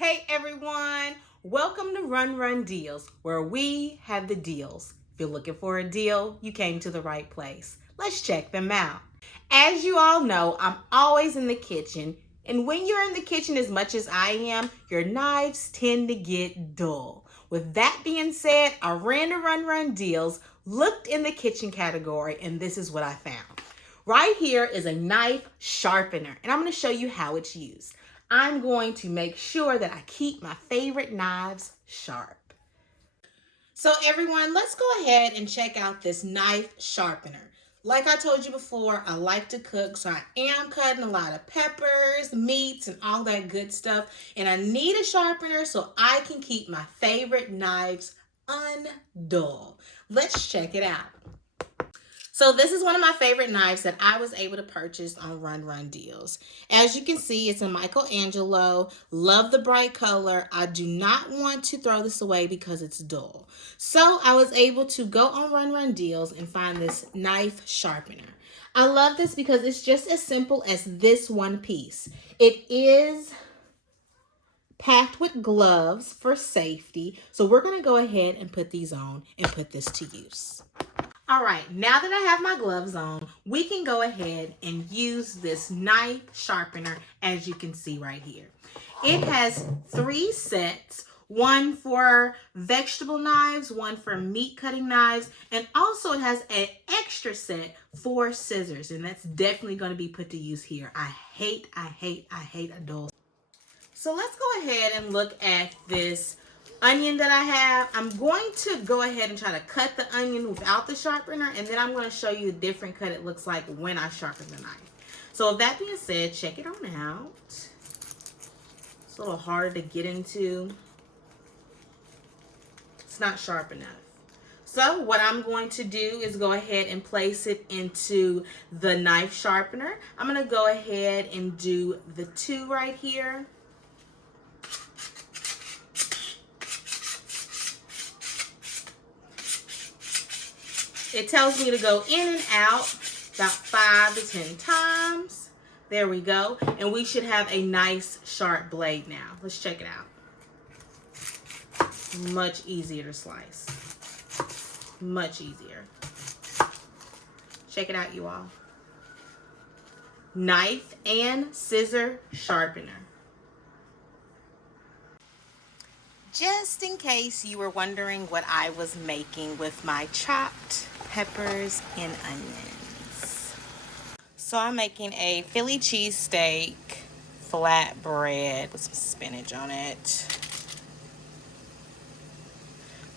Hey everyone, welcome to Run Deals, where we have the deals. If you're looking for a deal, you came to the right place. Let's check them out. As you all know, I'm always in the kitchen, and when you're in the kitchen as much as I am, your knives tend to get dull. With that being said, I ran to Run Deals, looked in the kitchen category, and this is what I found. Right here is a knife sharpener, and I'm going to show you how it's used. I'm going to make sure that I keep my favorite knives sharp. So everyone, let's go ahead and check out this knife sharpener. Like I told you before, I like to cook, so I am cutting a lot of peppers, meats, and all that good stuff. And I need a sharpener so I can keep my favorite knives undull. Let's check it out. So this is one of my favorite knives that I was able to purchase on Run Deals. As you can see, it's a Michelangelo. Love the bright color. I do not want to throw this away because it's dull. So I was able to go on Run Deals and find this knife sharpener. I love this because it's just as simple as this one piece. It is packed with gloves for safety. So we're going to go ahead and put these on and put this to use. All right, now that I have my gloves on, we can go ahead and use this knife sharpener, as you can see right here. It has 3 sets, one for vegetable knives, one for meat cutting knives, and also it has an extra set for scissors, and that's definitely going to be put to use here. I hate a dull. So let's go ahead and look at this onion that I have. I'm going to go ahead and try to cut the onion without the sharpener, and then I'm going to show you the different cut it looks like when I sharpen the knife. So with that being said, check it on out. It's a little harder to get into. It's not sharp enough. So what I'm going to do is go ahead and place it into the knife sharpener. I'm going to go ahead and do the 2 right here. It tells me to go in and out about 5 to 10 times. There we go. And we should have a nice sharp blade now. Let's check it out. Much easier to slice. Much easier. Check it out, you all. Knife and scissor sharpener. Just in case you were wondering what I was making with my chopped peppers and onions. So I'm making a Philly cheesesteak flatbread with some spinach on it.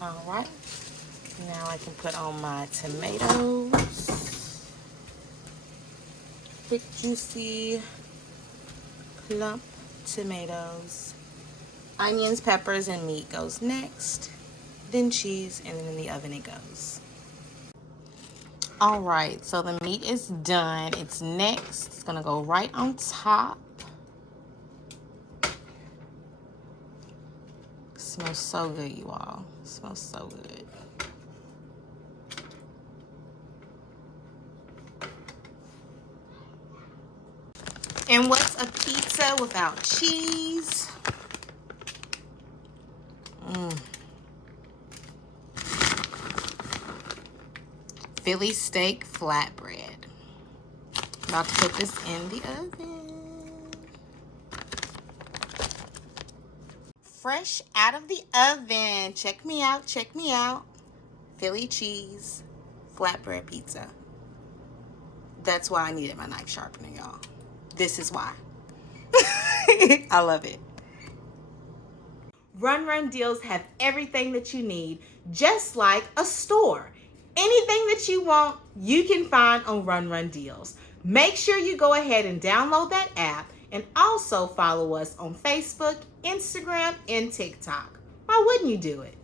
All right, now I can put on my tomatoes. Big juicy, plump tomatoes. Onions, peppers, and meat goes next. Then cheese, and then in the oven it goes. All right, so the meat is done. It's next. It's gonna go right on top. It smells so good, you all. It smells so good. And what's a pizza without cheese? Philly steak flatbread. About to put this in the oven. Fresh out of the oven. Check me out, check me out. Philly cheese flatbread pizza. That's why I needed my knife sharpener, y'all. This is why. I love it. Run Deals have everything that you need, just like a store. Anything that you want, you can find on Run Deals. Make sure you go ahead and download that app and also follow us on Facebook, Instagram, and TikTok. Why wouldn't you do it?